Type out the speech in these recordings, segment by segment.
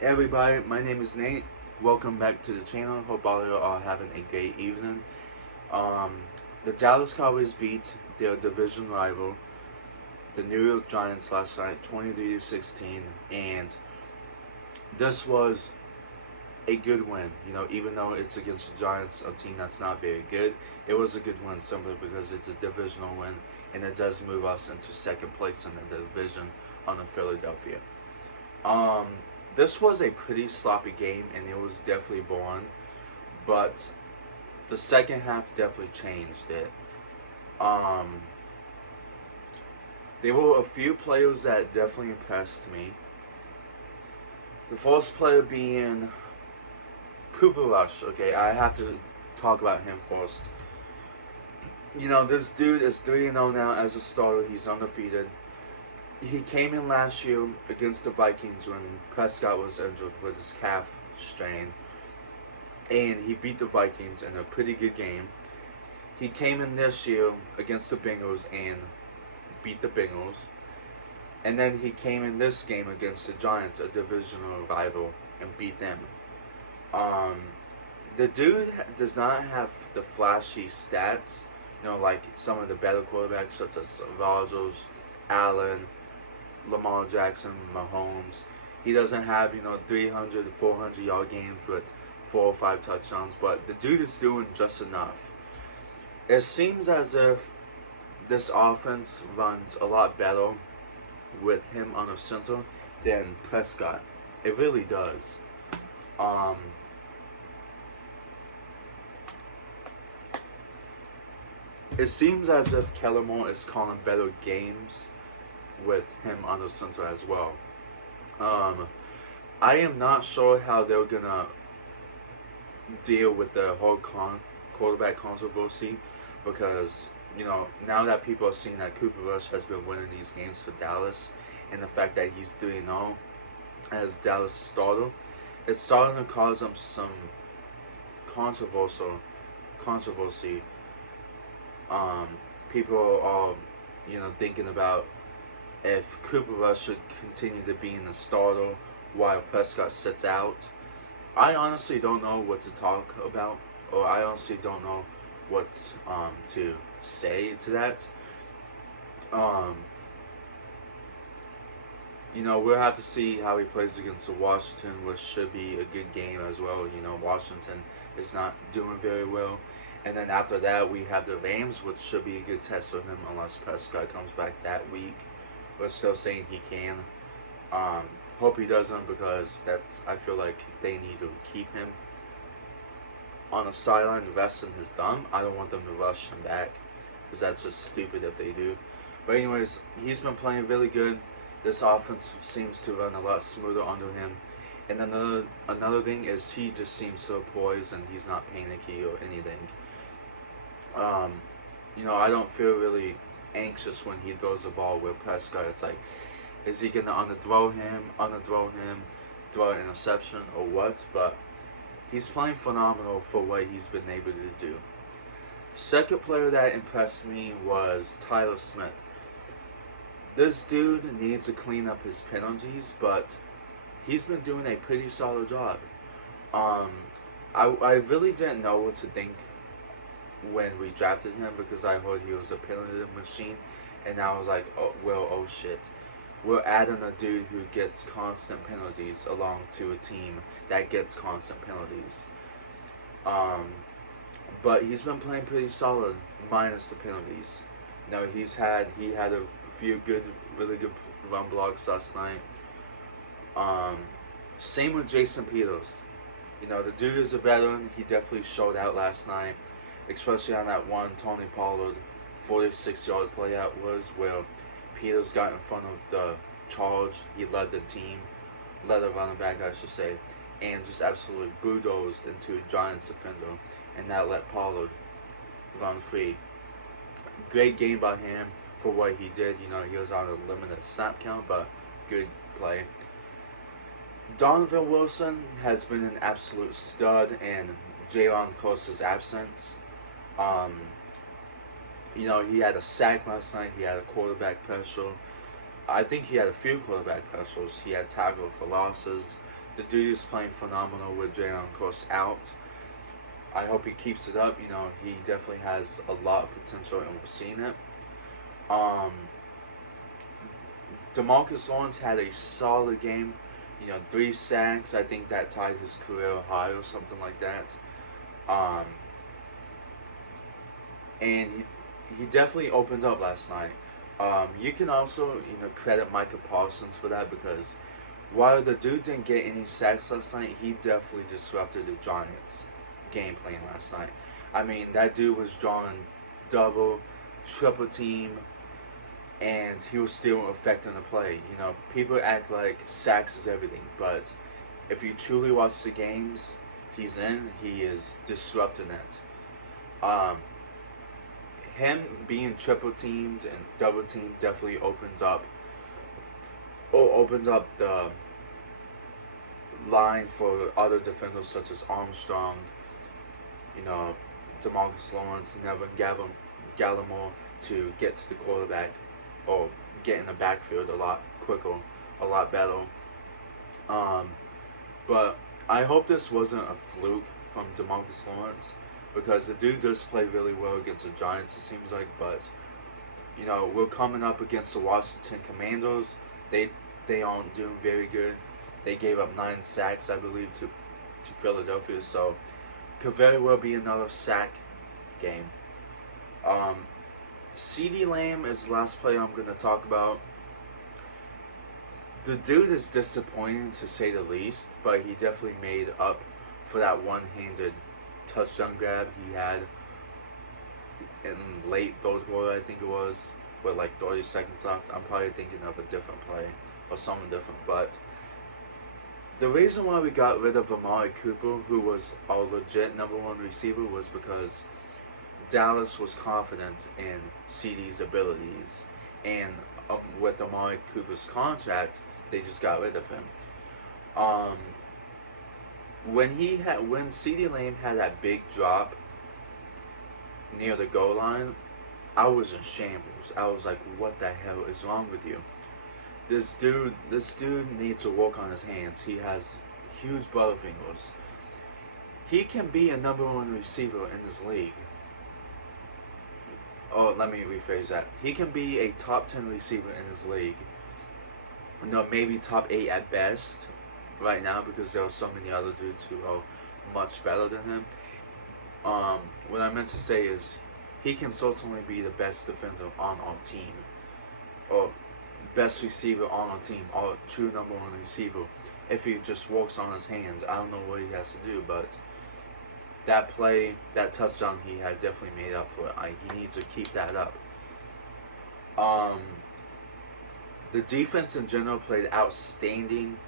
Hey everybody, my name is Nate. Welcome back to the channel. Hope all of you are having a great evening. Um, the Dallas Cowboys beat their division rival, the New York Giants, last night, 23-16, and this was a good win. Even though it's against the Giants, a team that's not very good, it was a good win simply because it's a divisional win, and it does move us into second place in the division under Philadelphia. Um, this was a pretty sloppy game, and it was definitely boring. But the second half definitely changed it. Um, there were a few players that definitely impressed me. The first player being Cooper Rush. Okay, I have to talk about him first. This dude is 3-0 now as a starter. He's undefeated. He came in last year against the Vikings when Prescott was injured with his calf strain, and he beat the Vikings in a pretty good game. He came in this year against the Bengals and beat the Bengals. And then he came in this game against the Giants, a divisional rival, and beat them. Um, the dude does not have the flashy stats, like some of the better quarterbacks such as Rodgers, Allen, Lamar Jackson, Mahomes. He doesn't have, 300 to 400 yard games with 4 or 5 touchdowns, but the dude is doing just enough. It seems as if this offense runs a lot better with him on the center than Prescott. It really does. Um, it seems as if Kellen Moore is calling better games with him on the center as well. Um, I am not sure how they're gonna deal with the whole quarterback controversy because now that people are seeing that Cooper Rush has been winning these games for Dallas and the fact that he's 3-0 as Dallas starter, it's starting to cause them some controversy. Um, People are thinking about if Cooper Rush should continue to be in the starter while Prescott sits out. I honestly don't know what to talk about, or I honestly don't know what to say to that. Um, we'll have to see how he plays against the Washington, which should be a good game as well. Washington is not doing very well. And then after that, we have the Rams, which should be a good test for him unless Prescott comes back that week. We're still saying he can. Um, Hope he doesn't because I feel like they need to keep him on the sideline, resting his thumb. I don't want them to rush him back because that's just stupid if they do. But anyways, he's been playing really good. This offense seems to run a lot smoother under him. And another thing is he just seems so poised and he's not panicky or anything. I don't feel really anxious when he throws the ball with Prescott. It's like, is he gonna underthrow him, throw an interception or what? But he's playing phenomenal for what he's been able to do. Second player that impressed me was Tyler Smith. This dude needs to clean up his penalties, but he's been doing a pretty solid job. Um, I really didn't know what to think when we drafted him because I heard he was a penalty machine, and I was like, oh shit. We're adding a dude who gets constant penalties along to a team that gets constant penalties. Um, but he's been playing pretty solid minus the penalties. He had a few really good run blocks last night. Um, Same with Jason Peters. The dude is a veteran. He definitely showed out last night, especially on that one Tony Pollard 46-yard play out was where Peters got in front of the charge. He led the team, led the running back, I should say, and just absolutely bulldozed into a Giants defender, and that let Pollard run free. Great game by him for what he did. He was on a limited snap count, but good play. Donovan Wilson has been an absolute stud, and Jalen Costa's absence. Um, he had a sack last night. He had a quarterback pressure. I think he had a few quarterback pressures. He had tackle for losses. The dude is playing phenomenal with Jalen, of course, out. I hope he keeps it up. He definitely has a lot of potential, and we're seeing it. Um, DeMarcus Lawrence had a solid game. 3 sacks. I think that tied his career high or something like that. Um, and he definitely opened up last night. You can also credit Micah Parsons for that, because while the dude didn't get any sacks last night, he definitely disrupted the Giants' game plan last night. I mean, that dude was drawing double, triple team, and he was still affecting the play. People act like sacks is everything, but if you truly watch the games he's in, he is disrupting it. Um, Him being triple teamed and double teamed definitely opens up the line for other defenders such as Armstrong, you know, DeMarcus Lawrence, Nevin Gallimore to get to the quarterback or get in the backfield a lot quicker, a lot better. Um, but I hope this wasn't a fluke from DeMarcus Lawrence, because the dude does play really well against the Giants, it seems like. But we're coming up against the Washington Commanders. They aren't doing very good. They gave up 9 sacks, I believe, to Philadelphia. So could very well be another sack game. CeeDee Lamb is the last player I'm going to talk about. The dude is disappointing to say the least, but he definitely made up for that one-handed touchdown grab he had in late third quarter, I think it was, with like 30 seconds left. I'm probably thinking of a different play or something different, but the reason why we got rid of Amari Cooper, who was our legit number one receiver, was because Dallas was confident in CeeDee's abilities, and with Amari Cooper's contract, they just got rid of him. When CeeDee Lamb had that big drop near the goal line, I was in shambles. I was like, "What the hell is wrong with you? This dude needs to work on his hands. He has huge butterfingers. He can be a number one receiver in this league." Oh, let me rephrase that. He can be a top 10 receiver in his league. No, maybe top 8 at best right now, because there are so many other dudes who are much better than him. What I meant to say is, he can certainly be the best defender on our team, or best receiver on our team, or true number one receiver, if he just works on his hands. I don't know what he has to do, but that play, that touchdown he had, definitely made up for it. He needs to keep that up. The defense in general played outstanding.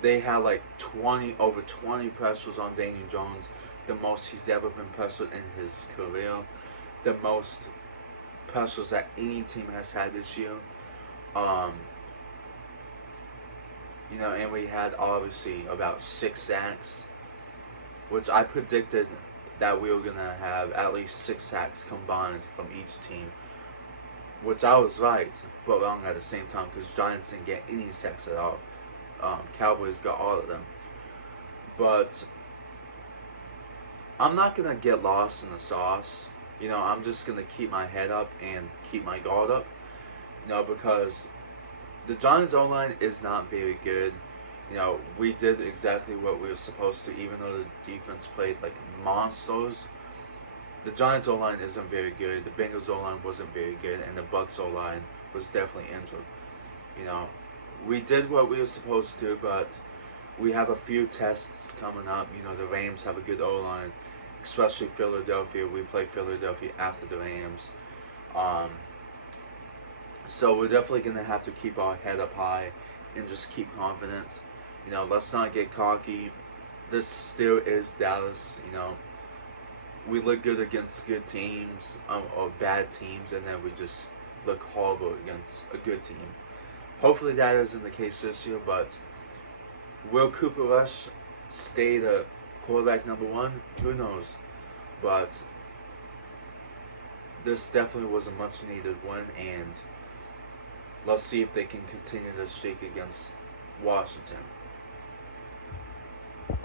They had like over 20 pressures on Daniel Jones, the most he's ever been pressured in his career, the most pressures that any team has had this year. And we had obviously about 6 sacks, which I predicted that we were gonna have at least 6 sacks combined from each team, which I was right, but wrong at the same time, because Giants didn't get any sacks at all. Cowboys got all of them. But I'm not gonna get lost in the sauce. I'm just gonna keep my head up and keep my guard up. Because the Giants' O-line is not very good. We did exactly what we were supposed to, even though the defense played like monsters. The Giants' O-line isn't very good. The Bengals' O-line wasn't very good, and the Bucs' O-line was definitely injured. We did what we were supposed to, but we have a few tests coming up. The Rams have a good O-line, especially Philadelphia. We play Philadelphia after the Rams. So we're definitely going to have to keep our head up high and just keep confident. Let's not get cocky. This still is Dallas. We look good against good teams or bad teams, and then we just look horrible against a good team. Hopefully that isn't the case this year, but will Cooper Rush stay the quarterback number one? Who knows? But this definitely was a much needed win, and let's see if they can continue to streak against Washington.